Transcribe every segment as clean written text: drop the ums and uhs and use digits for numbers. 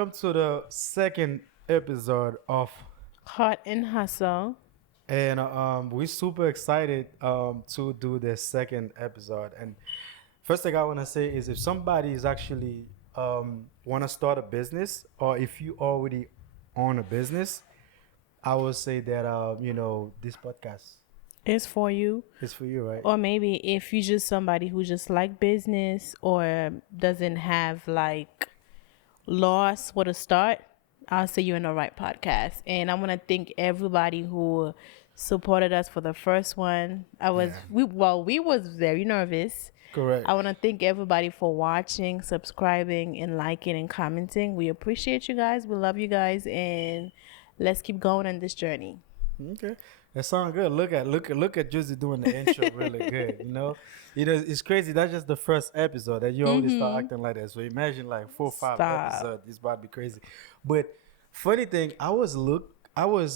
Welcome to the second episode of, Hot and Hustle. and we're super excited to do the second episode. And first thing I want to say is, if somebody is actually want to start a business, or if you already own a business, I will say that this podcast Is for you. is for you, right? Or maybe if you just somebody who just like business or doesn't have like loss where to start, I'll say you're in the right podcast. And I want to thank everybody who supported us for the first one. Yeah. We was very nervous. Correct. I want to thank everybody for watching, subscribing, and liking and commenting. We appreciate you guys. We love you guys, and let's keep going on this journey. Okay, that sounds good. Look at Josie doing the intro really good. It's crazy. That's just the first episode that you already start acting like that. So imagine like 4 or 5 Stop. episodes. It's about to be crazy. But funny thing, I was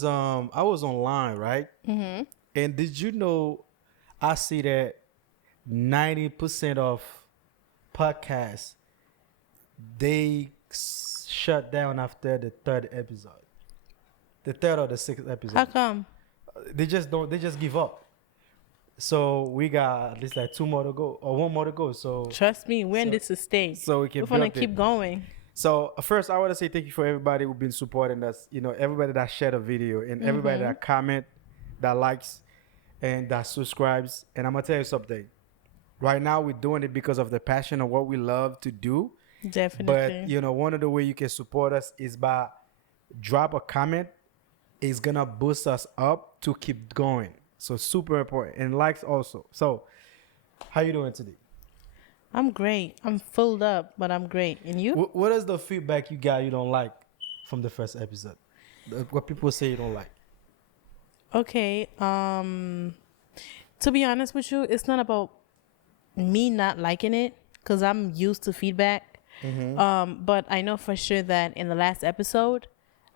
online, right? And did you know I see that 90% of podcasts they shut down after the third episode, the third or the sixth episode. How come? They just give up. So we got at least like two more to go or one more to go. So Trust me, we're in so this to stay. so we We can want to build keep it. going. So first, I want to say thank you for everybody who've been supporting us. Everybody that shared a video and everybody that comment, that likes, and that subscribes. And I'm gonna tell you something. Right now, we're doing it because of the passion of what we love to do. Definitely. But one of the way you can support us is by drop a comment. It's gonna boost us up to keep going. So super important, and likes also. So how you doing today? I'm great. I'm filled up, but I'm great. And you? What is the feedback you got you don't like from the first episode? What people say you don't like? Okay. To be honest with you, it's not about me not liking it because I'm used to feedback. But I know for sure that in the last episode,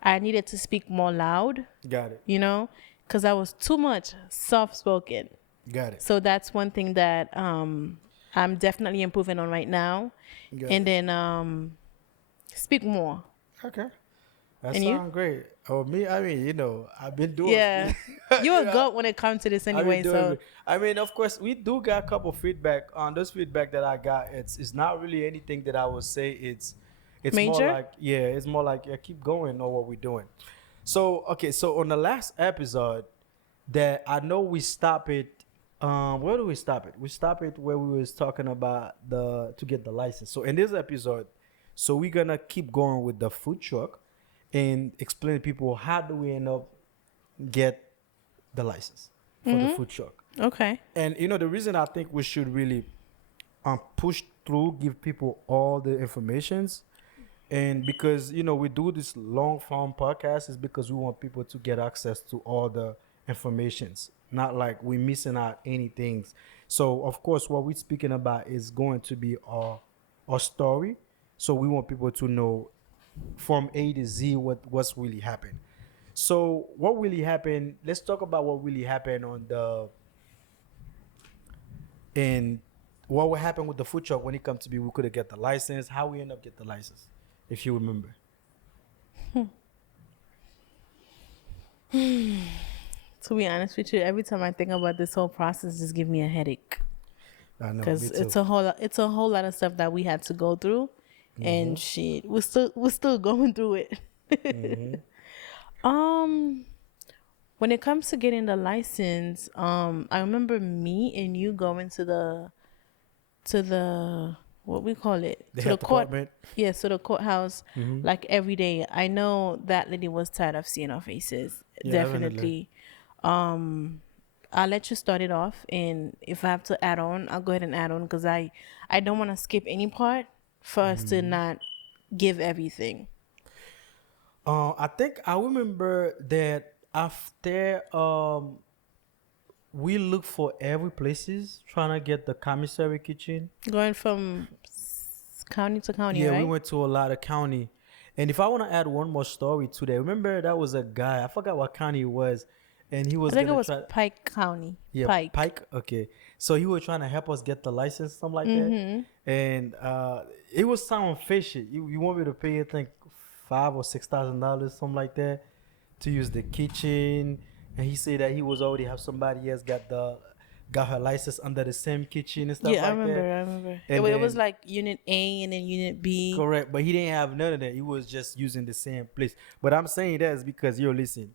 I needed to speak more loud, Got it. because I was too much soft spoken. Got it. So that's one thing that I'm definitely improving on right now. Got And it. then speak more. Okay. That And you? sounds great. Oh, me, I mean, I've been doing. Yeah. You're a goat when it comes to this I've been anyway. doing So it. I mean, of course, we do got a couple feedback. On those feedback that I got, it's not really anything that I would say it's more Major? like, it's more like, keep going on what we're doing. So okay, so on the last episode, that I know we stop it. Where do we stop it? We stop it where we was talking about the to get the license. So in this episode, so we're gonna keep going with the food truck and explain to people how do we end up get the license for the food truck. okay. And the reason I think we should really push through, give people all the informations, and because we do this long form podcast is because we want people to get access to all the informations, not like we're missing out anything. So of course, what we're speaking about is going to be our story. So we want people to know from A to Z what's really happened. So what really happened? Let's talk about what really happened on the and what would happen with the food truck when it comes to be we could have get the license. How we end up get the license, if you remember. To be honest with you, every time I think about this whole process, just give me a headache I know, because me too. it's a whole lot of stuff that we had to go through, and shit, we're still going through it. Um, when it comes to getting the license, I remember me and you going to the what we call it, The to the health court. department. Yes, to the courthouse, like every day. I know that lady was tired of seeing our faces. Yeah, Definitely. I'll let you start it off, and if I have to add on, I'll go ahead and add on because I don't want to skip any part for us to not give everything. I think I remember that after we look for every places trying to get the commissary kitchen. Going from county to county, Yeah, right? we went to a lot of county. And if I want to add one more story to that, remember that was a guy, I forgot what county it was, and he was I think it gonna was try. Pike County. Yeah, Pike. Pike. Okay, so he was trying to help us get the license, something like that, and it was sounding fishy. You want me to pay, I think, $5,000 or $6,000, something like that, to use the kitchen. And he said that he was already have somebody else got her license under the same kitchen and stuff Yeah, I like remember. that. I remember. And It was then like Unit A and then Unit B. correct, but he didn't have none of that. He was just using the same place. But I'm saying that is because you're listening.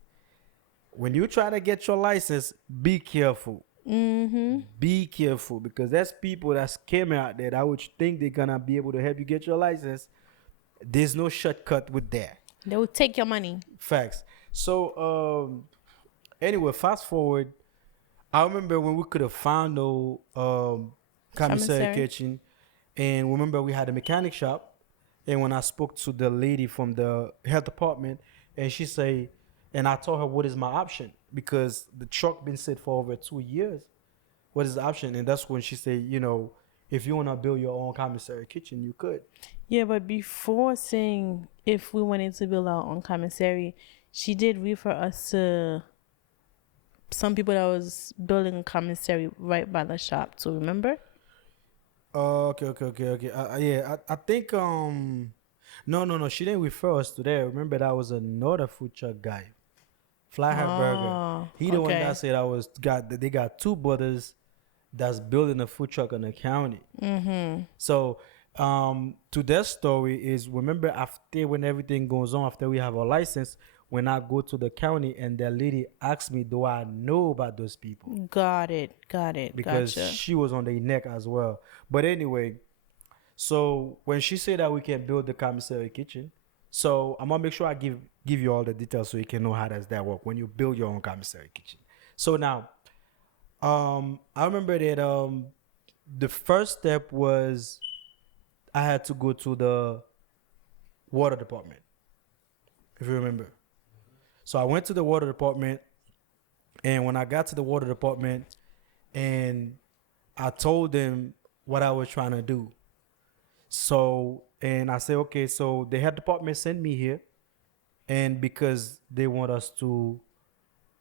When you try to get your license, be careful. Mm-hmm. Be careful because there's people that's scamming out there that would think they're gonna be able to help you get your license. There's no shortcut with that. They will take your money. Facts. So anyway, fast forward. I remember when we could have found no commissary Commissary. kitchen, and remember we had a mechanic shop. And when I spoke to the lady from the health department, and she say, and I told her what is my option because the truck been sit for over 2 years. What is the option? And that's when she said, if you wanna build your own commissary kitchen, you could. Yeah, but before saying if we wanted to build our own commissary, she did refer us to some people that was building a commissary right by the shop too. Remember? Okay. Yeah, I think no. She didn't refer us to there. Remember that was another food truck guy, Fly Hat Burger. Oh, He the one okay. that said they got two brothers that's building a food truck in the county. Mm-hmm. So to that story is remember after when everything goes on after we have our license, when I go to the county and the lady asked me, do I know about those people? Got it. Because Gotcha. she was on their neck as well. But anyway, so when she said that we can build the commissary kitchen, so I'm gonna make sure I give you all the details so you can know how does that work when you build your own commissary kitchen. So now, I remember that the first step was I had to go to the water department, if you remember. So I went to the water department, and when I got to the water department, and I told them what I was trying to do. So, and I said, okay, so the health department sent me here, and because they want us to,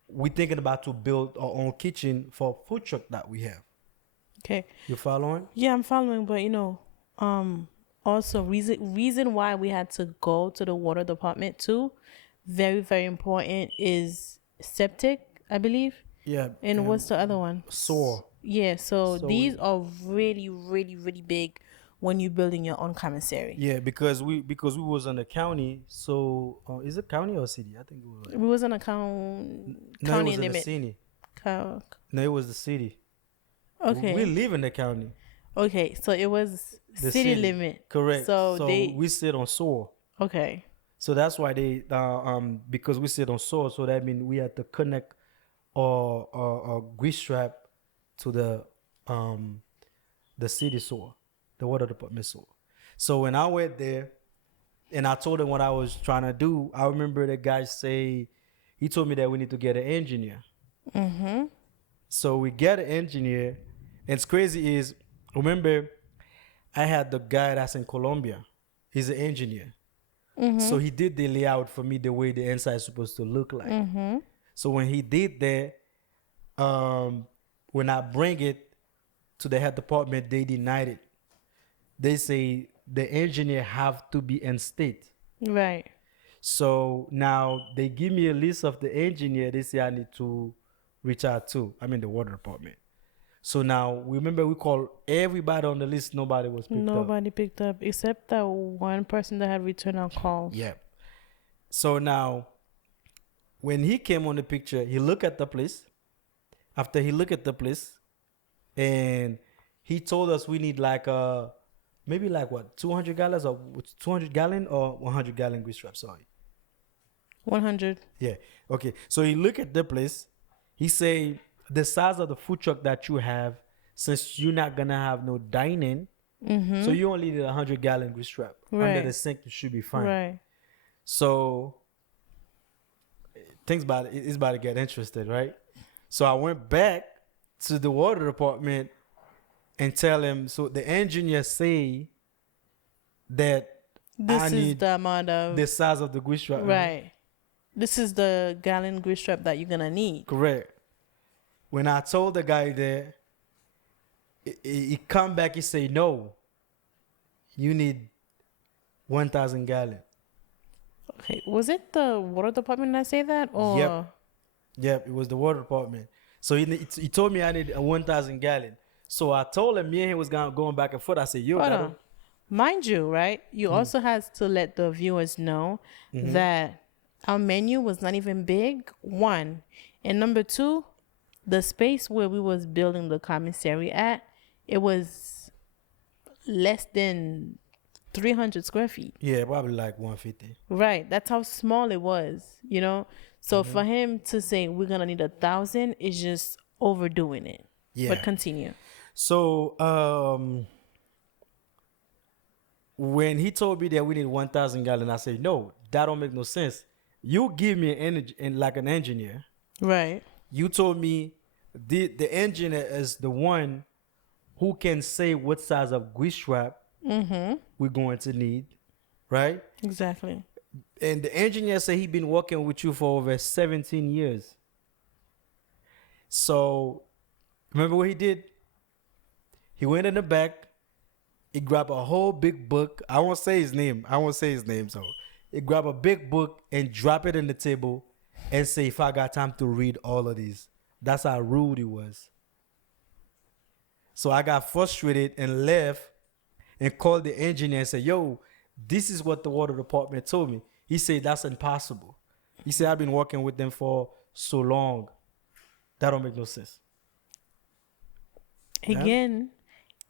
we thinking about to build our own kitchen for food truck that we have. Okay. You following? Yeah, I'm following, but also reason why we had to go to the water department too, very, very important, is septic, I believe. Yeah. And what's the other one? Sewer. Yeah, so So these are really, really, really big when you're building your own commissary. Yeah, because we was in the county. So is it county or city? I think it was. It wasn't a No, it county was in the limit. city. Co- No, it was the city. okay. We live in the county. Okay, so it was The city limit. Correct. So they we sit on sewer. okay. So that's why they because we sit on sewer, so that means we had to connect our grease trap to the city sewer, the water department sewer. So when I went there and I told him what I was trying to do, I remember the guy say he told me that we need to get an engineer. Mm-hmm. So we get an engineer, and it's crazy is remember I had the guy that's in Colombia. He's an engineer. Mm-hmm. So he did the layout for me the way the inside is supposed to look like. Mm-hmm. So when he did that, when I bring it to the health department, they denied it. They say the engineer have to be in state. Right. So now they give me a list of the engineer they say I need to reach out to. I mean the water department. So now remember we called everybody on the list. Nobody was picked up. Nobody picked up except that one person that had returned our calls. Yeah. So now when he came on the picture, he looked at the place. After he looked at the place, and he told us we need like maybe like what 200 gallons or 200 gallon or 100 gallon grease trap. Sorry. 100. Yeah. Okay. So he looked at the place. He say the size of the food truck that you have, since you're not gonna have no dining, so you only need a 100 gallon grease trap under Right. the sink. You should be fine. Right. So things about it's about to get interested, right? So I went back to the water department and tell him. So the engineer say that This I is need the amount of the size of the grease trap. right. This is the gallon grease trap that you're gonna need. Correct. When I told the guy that, he come back. He say no. You need 1,000 gallon. Okay, was it the water department that say that, Yep. or Yep, it was the water department. So he told me I need a 1,000 gallon. So I told him me and him was going back and forth. I said, yo, hold that on? don't. Mind you, right? You also has to let the viewers know that our menu was not even big. One, and number two, the space where we was building the commissary at, it was less than 300 square feet. Yeah, probably like 150. Right. That's how small it was, you know? So for him to say we're gonna need 1,000 is just overdoing it. But Yeah. continue. So when he told me that we need 1,000 gallon, I said, no, that don't make no sense. You give me an energy and like an engineer. Right. You told me the engineer is the one who can say what size of grease trap we're going to need, right? Exactly. And the engineer said he been working with you for over 17 years. So remember what he did? He went in the back. He grabbed a whole big book. I won't say his name. So he grabbed a big book and drop it in the table and say, if I got time to read all of these. That's how rude he was. So I got frustrated and left and called the engineer and said, yo, this is what the water department told me. He said, that's impossible. He said, I've been working with them for so long. That don't make no sense. Again,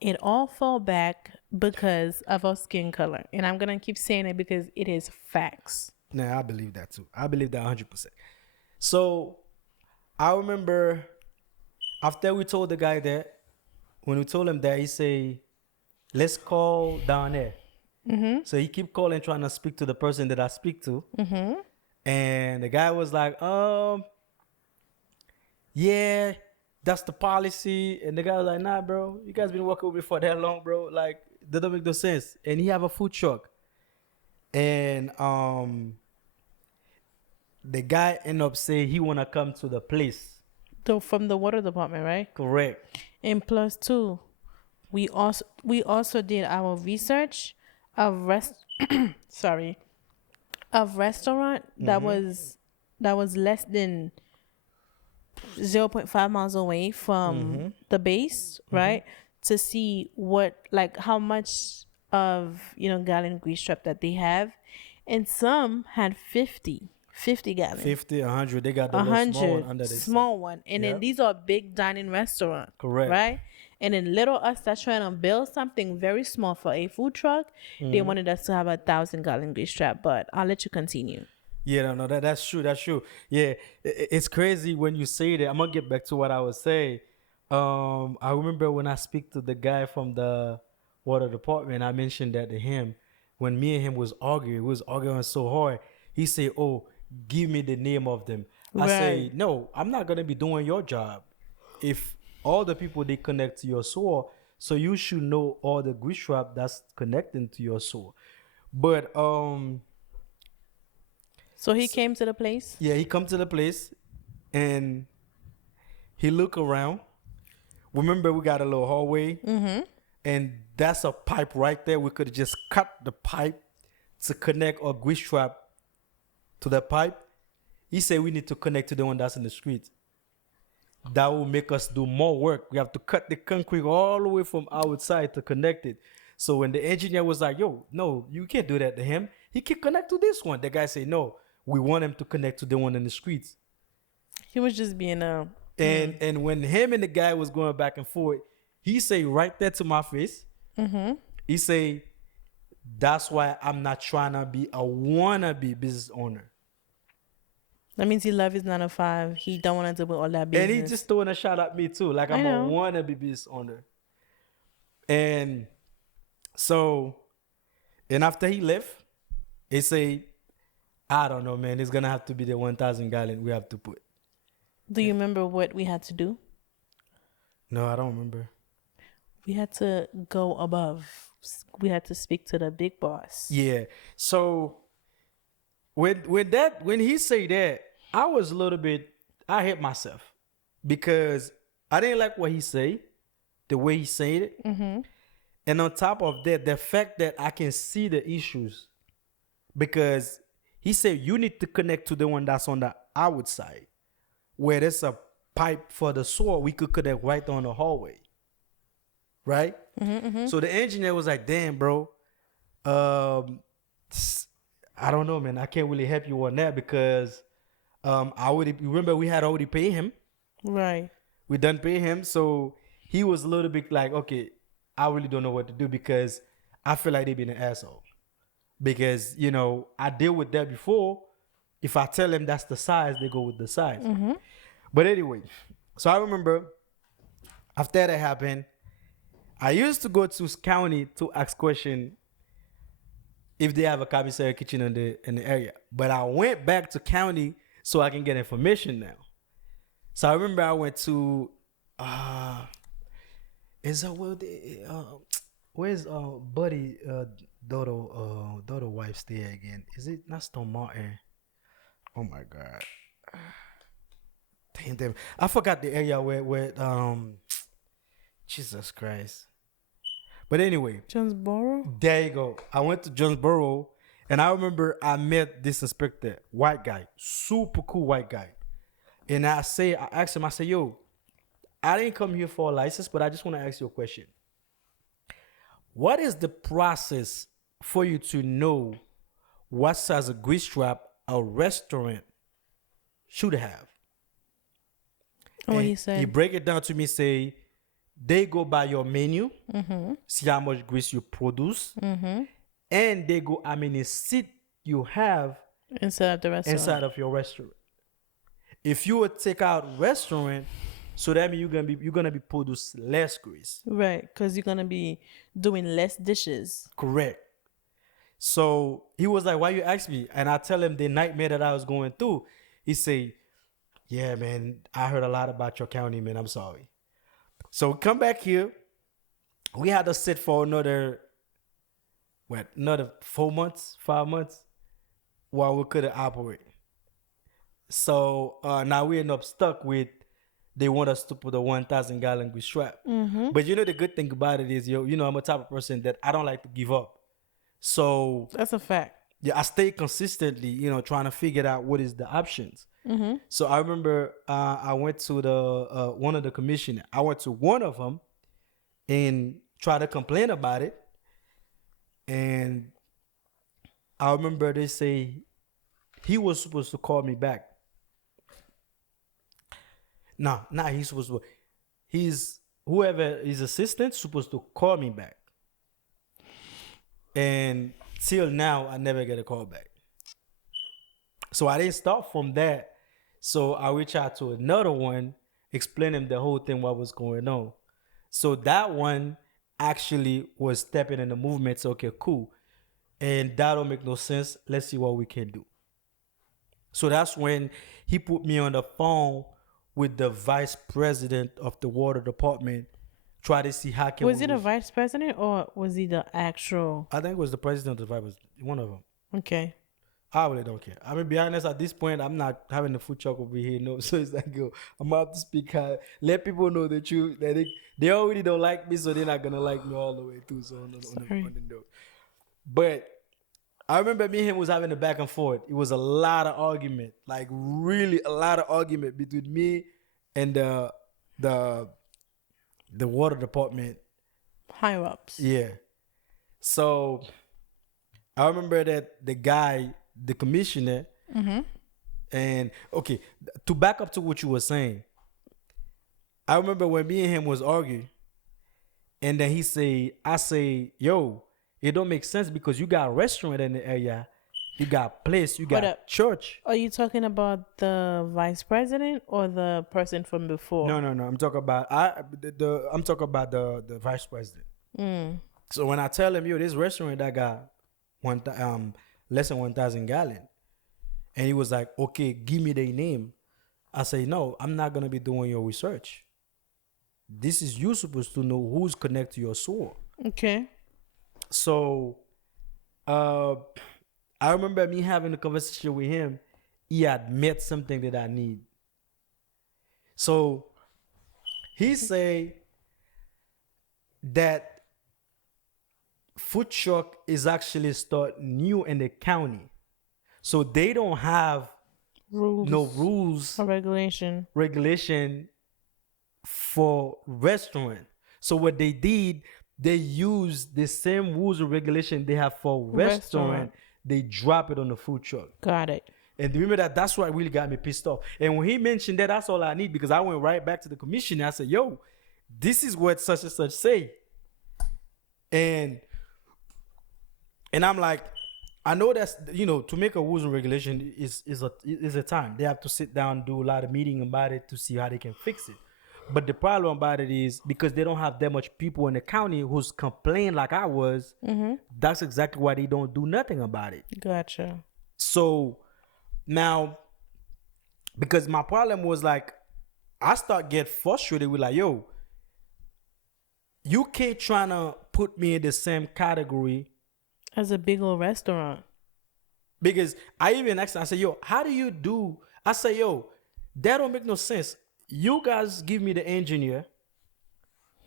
it all fell back because of our skin color. And I'm gonna keep saying it because it is facts. Nah, I believe that too. I believe that 100%. So I remember after we told the guy that, when we told him that, he say, let's call down there. So he keep calling, trying to speak to the person that I speak to. And the guy was like, yeah, that's the policy. And the guy was like, nah, bro, you guys been working with me for that long, bro. Like, that don't make no sense. And he have a food truck. And the guy end up saying he wanna come to the place. So from the water department, right? Correct. And plus two, we also did our research of of restaurant that was less than 0.5 miles away from the base, right? To see what, like, how much of, gallon grease trap that they have. And some had 50 gallon, 50, 100. They got the little small one 100 under the small one. And then Yep. these are big dining restaurant. Correct. Right? And then little us that's trying to build something very small for a food truck, they wanted us to have 1,000 gallon grease trap. But I'll let you continue. Yeah, no, that's true. That's true. Yeah, it's crazy when you say that. I'm gonna get back to what I was saying. I remember when I speak to the guy from the water department, I mentioned that to him. When me and him was arguing, we was arguing so hard. He said, "Oh, give me the name of them." I say, Right. "No, I'm not gonna be doing your job. If all the people they connect to your soil, so you should know all the grease trap that's connecting to your soil." But So he came to the place. yeah, he come to the place and he look around. Remember, we got a little hallway, and that's a pipe right there. We could just cut the pipe to connect our grease trap to the pipe. He said we need to connect to the one that's in the street. That will make us do more work. We have to cut the concrete all the way from outside to connect it. So when the engineer was like, yo, no, you can't do that to him. He can connect to this one. The guy said, no, we want him to connect to the one in the streets. He was just being And when him and the guy was going back and forth, he say right there to my face, he say, that's why I'm not trying to be a wannabe business owner. That means he love his 9 to 5. He don't want to do all that business. And he just throwing a shot at me too, like I I'm a know. wannabe business owner. And so, and after he left, he say, I don't know, man. It's gonna have to be the 1,000 gallon we have to put. Do you remember what we had to do? No, I don't remember. We had to go above. We had to speak to the big boss. Yeah. So when he say that, I was a little bit. I hit myself because I didn't like what he say, the way he said it, and on top of that, the fact that I can see the issues because He said you need to connect to the one that's on the outside, where there's a pipe for the sewer. We could connect right on the hallway, right? So the engineer was like, "Damn, bro, um, I don't know, man. I can't really help you on that because I already remember we had already paid him. Right. We done pay him, so he was a little bit like, okay, I really don't know what to do because I feel like they been an asshole. Because I deal with that before. If I tell them that's the size, they go with the size. But anyway, so I remember after that happened, I used to go to county to ask question if they have a commissary kitchen in the area. But I went back to county so I can get information now. So I remember I went to is that where's buddy Dodo wife stay again? Is it not Stone Martin? Oh my god. Damn. I forgot the area where Jesus Christ. But anyway, Jonesboro? there you go. I went to Jonesboro and I remember I met this inspector, white guy, super cool white guy. And I asked him, I said, yo, I didn't come here for a license, but I just want to ask you a question. What is the process for you to know what size of grease trap a restaurant should have? What And he said. he break it down to me, say, they go by your menu, see how much grease you produce, and they go how many seats you have Inside of the restaurant. inside of your restaurant. If you would take out restaurant, so that means you're gonna be produce less grease. Right, because you're gonna be doing less dishes. Correct. So he was like, "Why you ask me?" And I tell him the nightmare that I was going through. He say, "Yeah, man, I heard a lot about your county, man. I'm sorry." So we come back here. We had to sit for another 4 months, 5 months, while we couldn't operate. So now we end up stuck with they want us to put a 1,000 gallon grease trap. But the good thing about it is, I'm a type of person that I don't like to give up. So That's a fact. yeah, I stay consistently, trying to figure out what is the options. So I remember I went to the one of the commissioner. I went to one of them and tried to complain about it. And I remember they say he was supposed to call me back. No, not he's supposed to. He's whoever his assistant supposed to call me back. And till now, I never get a call back. So I didn't start from that. So I reached out to another one, explaining the whole thing, what was going on. So that one actually was stepping in the movement. So, okay, cool. And that don't make no sense. Let's see what we can do. So that's when he put me on the phone with the vice president of the water department, try to see how can Was it a vice president or was he the actual? I think it was the president of the vice, one of them. Okay. I really don't care. I mean, be honest, at this point, I'm not having the food truck over here, no. So it's like, yo, I'm about to speak high, let people know the truth. That they already don't like me, so they're not gonna like me all the way through. So on the note. But I remember me and him was having a back and forth. It was a lot of argument, like really a lot of argument between me and the water department. Higher ups. Yeah. So I remember that the guy, the commissioner, and okay, to back up to what you were saying, I remember when me and him was arguing, and then I say, yo, it don't make sense because you got a restaurant in the area, you got place, you got church. Are you talking about the vice president or the person from before? No. I'm talking about I'm talking about the vice president. So when I tell him, yo, this restaurant that got less than 1,000 gallon, and he was like, okay, give me their name. I say, no, I'm not gonna be doing your research. This is you supposed to know who's connected to your sewer. Okay. So I remember me having a conversation with him. He had met something that I need. So he say that food truck is actually start new in the county. So they don't have no Rules rules, or regulation for restaurant. So what they did, they used the same rules and regulation they have for restaurant. restaurant. They drop it on the food truck. Got it. And remember that's what really got me pissed off. And when he mentioned that, that's all I need, because I went right back to the commissioner. I said, yo, this is what such and such say. And I'm like, I know that's, to make a rules and regulation is a time. They have to sit down, do a lot of meeting about it to see how they can fix it. But the problem about it is because they don't have that much people in the county who's complain like I was. That's exactly why they don't do nothing about it. Gotcha. So now, because my problem was like, I start get frustrated with like, yo, you can't trying to put me in the same category. As a big old restaurant. Because I even asked him, I said, yo, how do you do? I said, yo, that don't make no sense. You guys give me the engineer.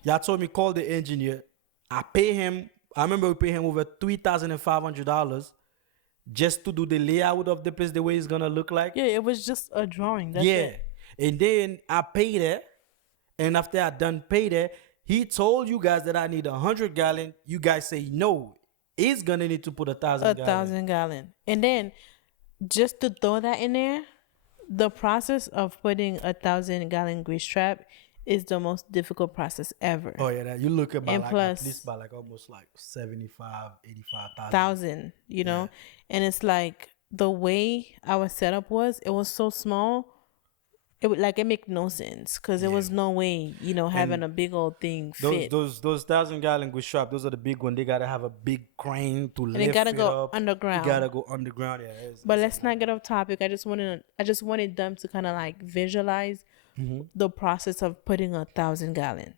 Y'all told me call the engineer. I pay him. I remember we pay him over $3,500 just to do the layout of the place the way it's gonna look like. Yeah, it was just a drawing. That's yeah. it. And then I paid it. And after I done paid it, he told you guys that I need 100 gallon. You guys say no. He's gonna need to put 1,000 gallon. 1,000 gallon. And then just to throw that in there, the process of putting 1,000 gallon grease trap is the most difficult process ever. Oh yeah, that you look at And like plus- at least by like almost like 75, 85,000. 1,000, and it's like the way our setup was, it was so small. It make no sense because there was no way, having a big old thing fit. Those 1,000 gallon good shop, those are the big one. They gotta have a big crane to lift And it gotta go up. underground. You gotta go underground. Yeah. But let's not get off topic. I just wanted them to kind of like visualize the process of putting 1,000 gallon,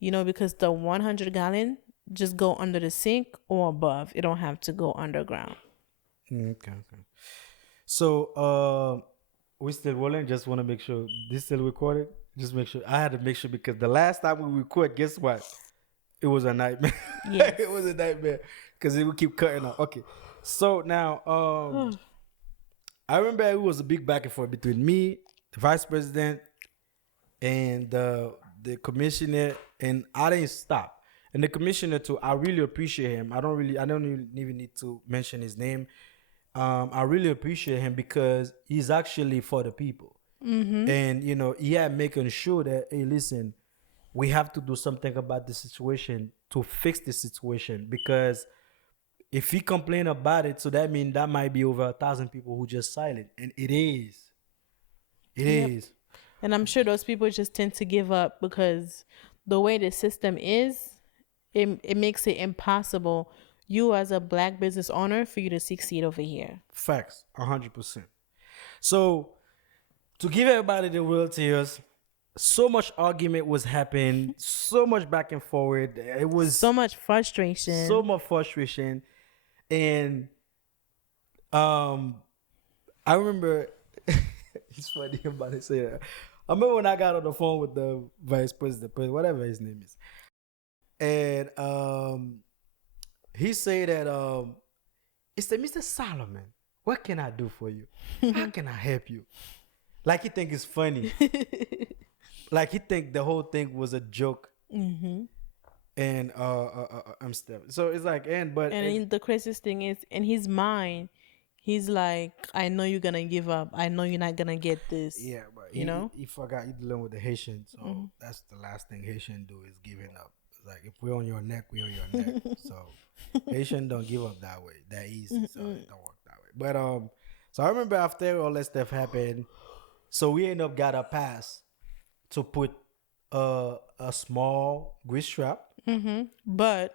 because the 100 gallon just go under the sink or above. It don't have to go underground. Okay. So we still rolling. Just want to make sure this still recorded. Just make sure. I had to make sure because the last time we record, guess what? It was a nightmare. Yes. It was a nightmare because it would keep cutting off. Okay. So now, I remember it was a big back and forth between me, the vice president, and the commissioner, and I didn't stop. And the commissioner too, I really appreciate him. I don't even need to mention his name. I really appreciate him because he's actually for the people. And he had making sure that, hey, listen, we have to do something about the situation to fix the situation, because if he complain about it, so that means that might be over 1,000 people who just silent, and it is. It is. And I'm sure those people just tend to give up because the way the system is, it makes it impossible, you as a black business owner, for you to succeed over here. Facts, 100%. So to give everybody the real tears, so much argument was happening, so much back and forward. It was So much frustration. so much frustration. And I remember it's funny about to say that. I remember when I got on the phone with the vice president, whatever his name is, and he said that he said, Mr. Solomon, what can I do for you? How can I help you? Like he think it's funny. Like he think the whole thing was a joke. And I'm still so it's like and the craziest thing is, in his mind, he's like, I know you're gonna give up. I know you're not gonna get this. Yeah, but he forgot he dealing with the Haitian, so that's the last thing Haitian do is giving up. It's like if we're on your neck, we're on your neck. So Haitian don't give up that way, that easy. So it don't work that way. But so I remember after all that stuff happened, so we end up got a pass to put a small grease trap. But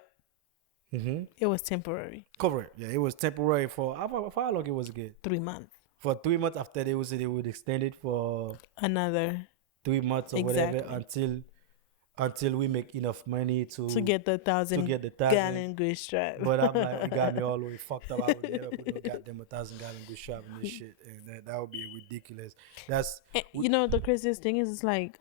it was temporary. Correct. Yeah, it was temporary for how long it was again? 3 months. For 3 months after they would extend it for Another 3 months or whatever until we make enough money to get the 1,000 gallon grease trap. But I'm like, you got me all the way fucked up. I would never put no goddamn 1,000 gallon grease trap in this shit, and that would be ridiculous. That's the craziest thing is, it's like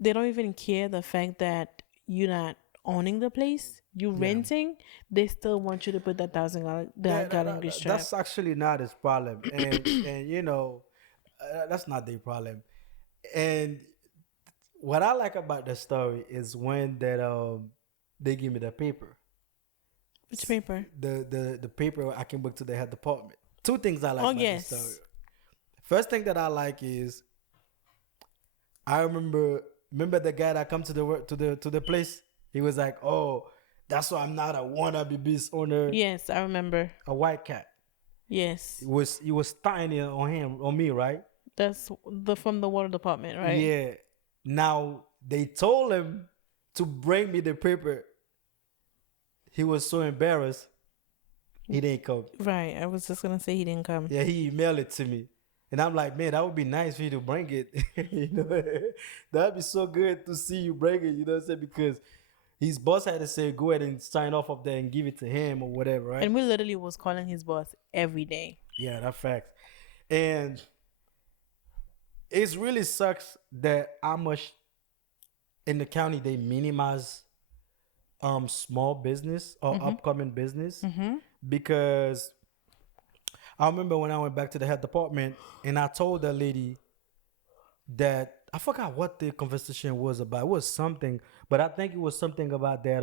they don't even care the fact that you're not owning the place, you Yeah. renting, they still want you to put that $1,000 gift strap. That's actually not his problem, and that's not their problem. And what I like about the story is when that they give me the paper, Which paper? the paper I can book to the head department. Two things I like Oh about this story. yes. First thing that I like is I remember the guy that come to the work to the place. He was like, "Oh, that's why I'm not a wannabe business owner." Yes, I remember. A white cat. Yes. He was tiny on me, right? That's the from the water department, right? Yeah. Now they told him to bring me the paper. He was so embarrassed. He didn't come. Right. I was just gonna say he didn't come. Yeah, he emailed it to me. And I'm like, man, that would be nice for you to bring it. you know, that'd be so good to see you bring it, you know what I'm saying? Because his boss had to say, go ahead and sign off of that and give it to him or whatever, right? And we literally was calling his boss every day. Yeah, that's facts. And it really sucks that how much in the county they minimize small business or upcoming business because I remember when I went back to the head department and I told the lady that I forgot what the conversation was about. It was something, but I think it was something about that.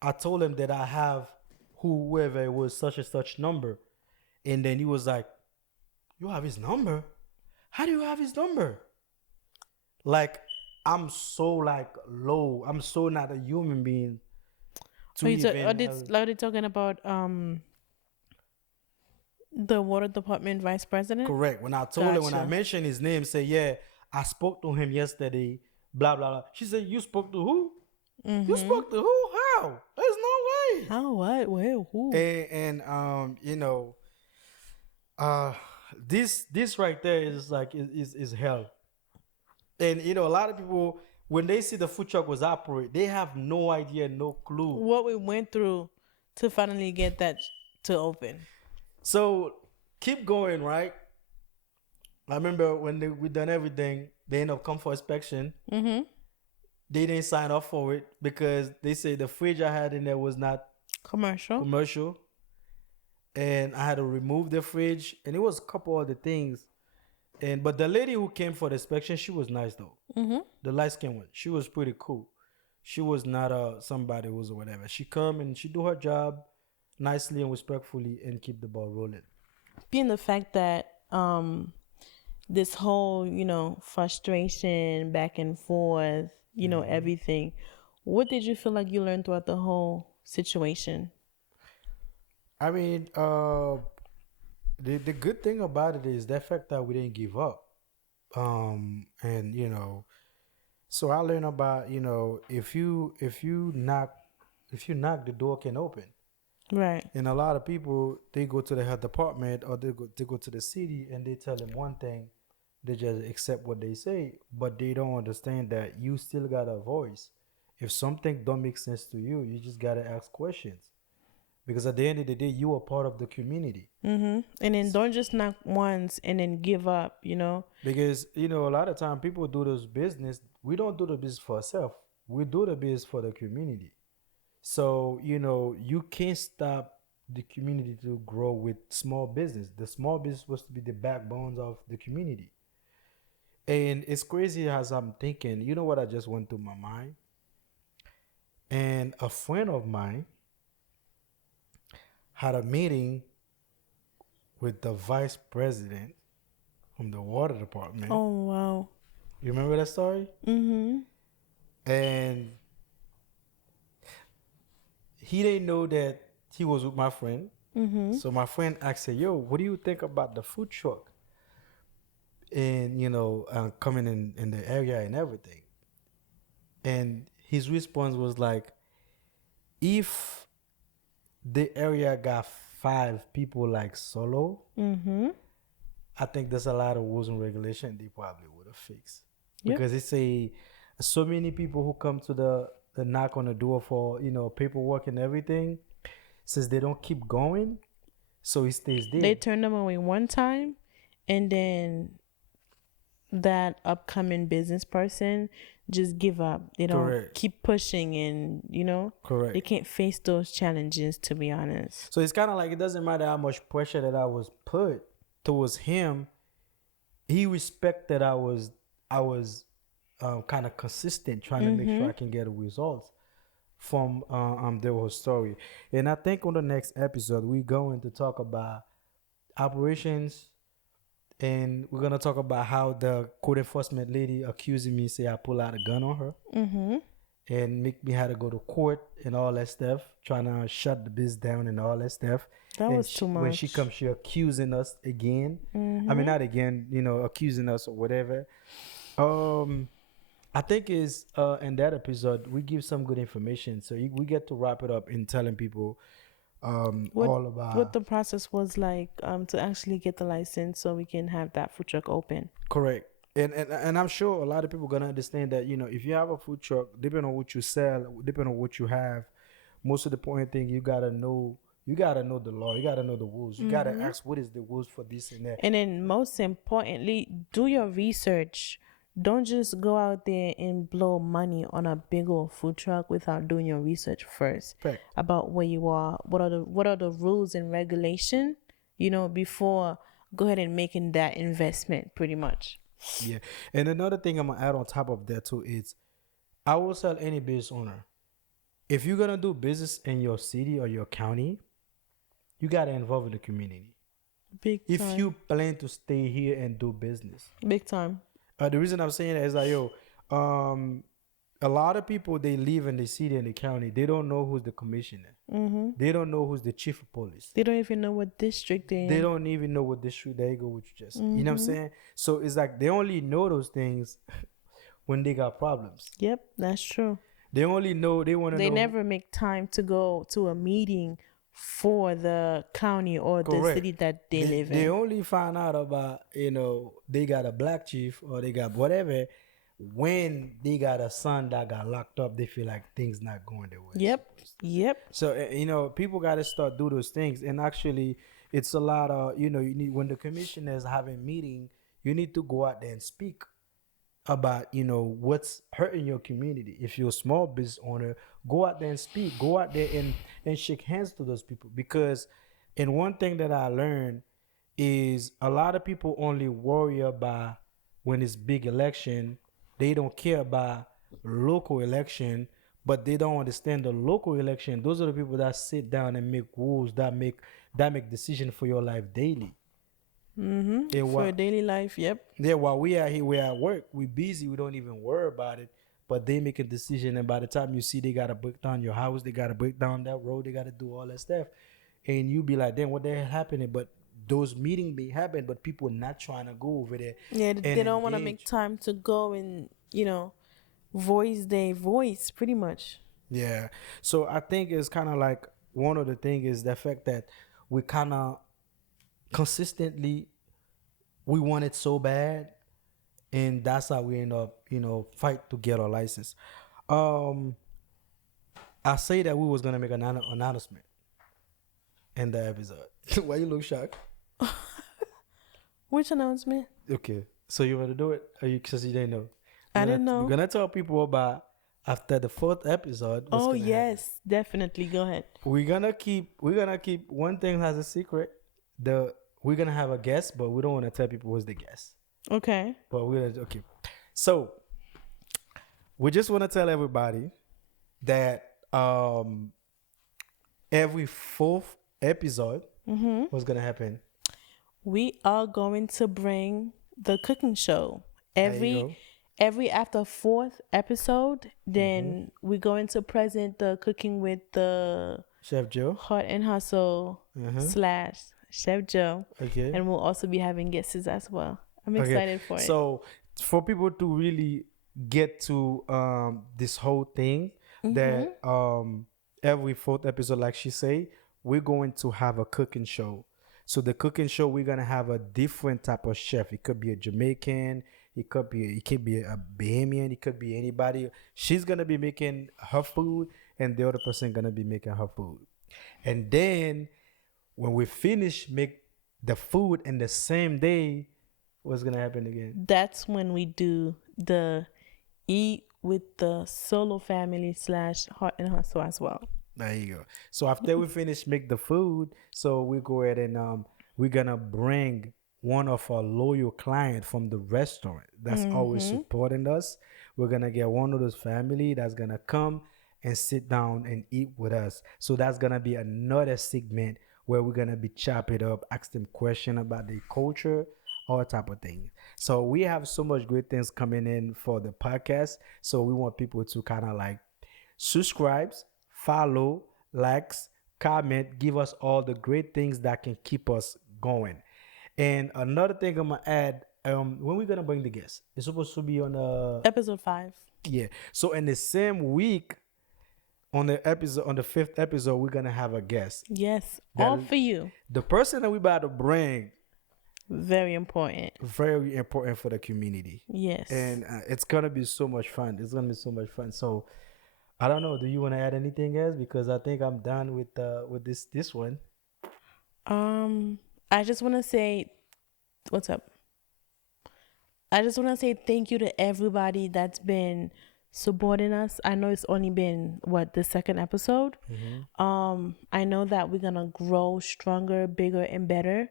I told him that I have whoever it was such and such number, and then he was like, "You have his number? How do you have his number?" Like I'm so like low. I'm so not a human being to even. Are they talking about the water department vice president? Correct. When I told her, when I Gotcha. mentioned his name, say, yeah, I spoke to him yesterday, blah, blah, blah. She said, you spoke to who? You spoke to who? How? There's no way. How? What? Where? Who? And uh, this right there is like, is hell. And, a lot of people, when they see the food truck was operate, they have no idea, no clue. What we went through to finally get that to open. So keep going, right? I remember when we done everything, they end up come for inspection. Mm-hmm. They didn't sign off for it because they said the fridge I had in there was not commercial, and I had to remove the fridge, and it was a couple other things. But the lady who came for the inspection, she was nice though. Mm-hmm. The light skinned one, she was pretty cool. She was not somebody who was or whatever. She come and she do her job nicely and respectfully and keep the ball rolling. Being the fact that this whole frustration back and forth, everything, what did you feel like you learned throughout the whole situation? I mean, the good thing about it is the fact that we didn't give up. And so I learned about if you knock the door can open. Right. And a lot of people, they go to the health department or they go to the city and they tell them one thing, they just accept what they say, but they don't understand that you still got a voice. If something don't make sense to you, you just gotta ask questions. Because at the end of the day, you are part of the community. Mm-hmm. And then don't just knock once and then give up, Because, a lot of time people do this business. We don't do the business for ourselves. We do the business for the community. So, you can't stop the community to grow with small business. The small business is supposed to be the backbones of the community. And it's crazy as I'm thinking, you know what I just went through my mind? And a friend of mine had a meeting with the vice president from the water department. Oh, wow. You remember that story? Mm-hmm. And he didn't know that he was with my friend. Mm-hmm. So my friend asked her, yo, what do you think about the food truck? And, coming in the area and everything. And his response was like, if the area got 5 people like solo, Mm-hmm. I think there's a lot of rules and regulation they probably would have fixed. Yep. Because it's so many people who come to the knock on the door for, paperwork and everything, since they don't keep going, so it stays there. They turned them away one time, and then that upcoming business person just give up. They don't Correct. keep pushing, and Correct. they can't face those challenges. To be honest. So it's kind of like it doesn't matter how much pressure that I was put towards him. He respected I was kind of consistent, trying to make sure I can get results from the whole story. And I think on the next episode we're going to talk about operations, and we're gonna talk about how the code enforcement lady accusing me say I pull out a gun on her Mm-hmm. and make me have to go to court and all that stuff, trying to shut the biz down and all that stuff. That And was too when she much. comes, she accusing us again. I mean, Mm-hmm. not again, accusing us or whatever. Um, I think is in that episode we give some good information, so we get to wrap it up in telling people What all what about the process was like to actually get the license so we can have that food truck open. correct. And I'm sure a lot of people gonna understand that if you have a food truck, depending on what you sell, depending on what you have, most of the point thing you gotta know the law, you gotta know the rules, you gotta Mm-hmm. ask what is the rules for this and that. And then most importantly, do your research. Don't just go out there and blow money on a big old food truck without doing your research first Fact. about where you are, what are the rules and regulation, before go ahead and making that investment pretty much. Yeah. And another thing I'm gonna add on top of that too is I will tell any business owner, if you're gonna do business in your city or your county, you gotta involve in the community. Big If time. you plan to stay here and do business, Big time. the reason I'm saying that is like, a lot of people they live in the city and the county, they don't know who's the commissioner, Mm-hmm. they don't know who's the chief of police, They don't even know what district they're they in. don't even know what district they go, which just you know what I'm Mm-hmm. saying. So it's like they only know those things when they got problems. Yep, that's true. They only know they want to They know. never make time to go to a meeting for the county or the Correct. city that they live They in. only find out about they got a black chief or they got whatever when they got a son that got locked up. They feel like things not going their way. Yep. Yep. So people got to start do those things, and actually, it's a lot of you need when the commissioner is having meeting, you need to go out there and speak about what's hurting your community. If you're a small business owner, go out there and speak. Go out there and shake hands to those people, because and one thing that I learned is a lot of people only worry about when it's big election. They don't care about local election, but they don't understand the local election. Those are the people that sit down and make rules, that make decision for your life daily. Mm-hmm. And For while, your daily life. Yep. yeah, while we are here, we're at work, we busy, we don't even worry about it. But they make a decision, and by the time you see they gotta break down your house, they gotta break down that road, they gotta do all that stuff, and you be like, "Damn, what the hell happening?" But those meetings may happen, but people not trying to go over there Yeah, and they don't want to make engage. time to go and, voice their voice pretty much. Yeah. So I think it's kind of like one of the things is the fact that we kind of consistently we want it so bad, and that's how we end up, fight to get our license. Um, I say that we was gonna make an announcement in the episode. Why you look shocked? Which announcement? Okay, so you want to do it? Or you, because you didn't know? I didn't know. We're gonna tell people about after the 4th episode. what's Oh, gonna happen. yes. Definitely. Go ahead. We're gonna keep one thing as a secret. We're gonna have a guest, but we don't want to tell people who's the guest. Okay. But okay. So we just want to tell everybody that every 4th episode, Mm-hmm. what's gonna happen? We are going to bring the cooking show There you go. every after 4th episode. Then we're going to present the cooking with the Chef Joe. Heart and Hustle / Chef Joe, Okay. and we'll also be having guests as well. I'm Okay. excited for it. So for people to really get to this whole thing, that every 4th episode, like she say, we're going to have a cooking show. So the cooking show, we're gonna have a different type of chef. It could be a Jamaican, it could be a Bahamian, it could be anybody. She's gonna be making her food, and the other person gonna be making her food. And then when we finish make the food in the same day, what's gonna happen again? That's when we do the eat, with the solo family slash heart and hustle as well. There you go. So after we finish make the food, so we go ahead and we're gonna bring one of our loyal client from the restaurant that's always supporting us. We're gonna get one of those family that's gonna come and sit down and eat with us. So that's gonna be another segment where we're gonna be chop it up, ask them question about the culture, all type of things. So we have so much great things coming in for the podcast. So we want people to kind of like subscribes, follow, likes, comment, give us all the great things that can keep us going. And another thing I'm gonna add, when we're gonna bring the guests, it's supposed to be on Episode 5. yeah. So in the same week, on the episode, on the fifth episode, we're gonna have a guest. Yes, all That for you. the person that we about to bring Very important. very important for the community, Yes. and it's gonna be so much fun. It's gonna be so much fun. So I don't know. Do you want to add anything else? Because I think I'm done with this one. I just want to say, what's up? I just want to say thank you to everybody that's been supporting us. I know it's only been the second episode. I know that we're gonna grow stronger, bigger, and better.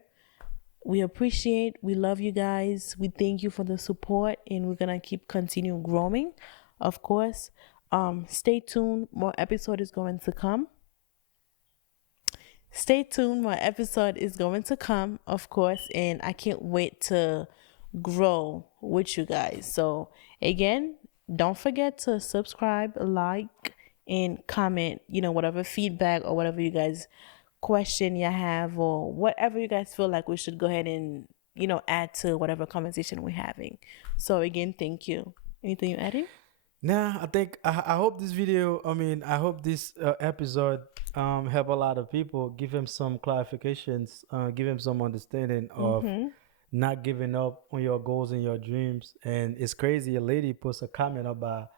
We love you guys. We thank you for the support, and we're gonna keep continue growing, of course. Stay tuned. More episode is going to come. Stay tuned. More episode is going to come, of course, and I can't wait to grow with you guys. So again, don't forget to subscribe, like, and comment. Whatever feedback or whatever you guys question you have, or whatever you guys feel like we should go ahead and add to whatever conversation we're having. So again, thank you. Anything you adding? Nah, I think I hope this video. I mean, I hope this episode help a lot of people. Give him some clarifications. Give him some understanding of not giving up on your goals and your dreams. And it's crazy. A lady puts a comment about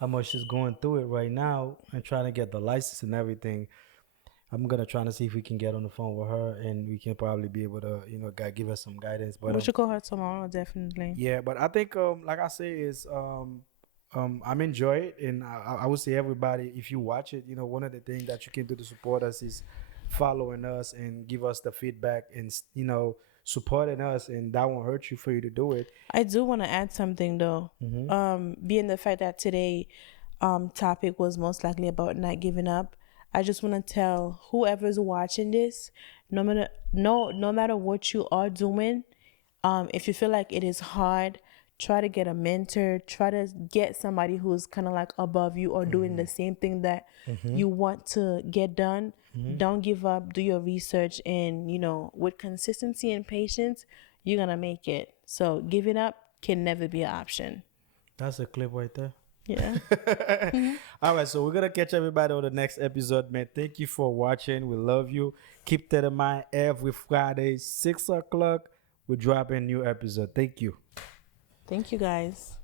how much she's going through it right now and trying to get the license and everything. I'm gonna try to see if we can get on the phone with her and we can probably be able to, give her some guidance. But We should call her tomorrow, definitely. yeah, but I think like I say is I'm enjoy it, and I would say everybody, if you watch it, one of the things that you can do to support us is following us and give us the feedback and supporting us, and that won't hurt you for you to do it. I do want to add something though. Being the fact that today topic was most likely about not giving up, I just want to tell whoever's watching this, no matter what you are doing, if you feel like it is hard, try to get a mentor, try to get somebody who's kind of like above you or doing the same thing that you want to get done. Don't give up, do your research, and with consistency and patience, you're gonna make it. So giving up can never be an option. That's a clip right there. Yeah. All right, so we're gonna catch everybody on the next episode, man. Thank you for watching. We love you. Keep that in mind. Every Friday, 6 o'clock, we're dropping a new episode. Thank you. Thank you guys.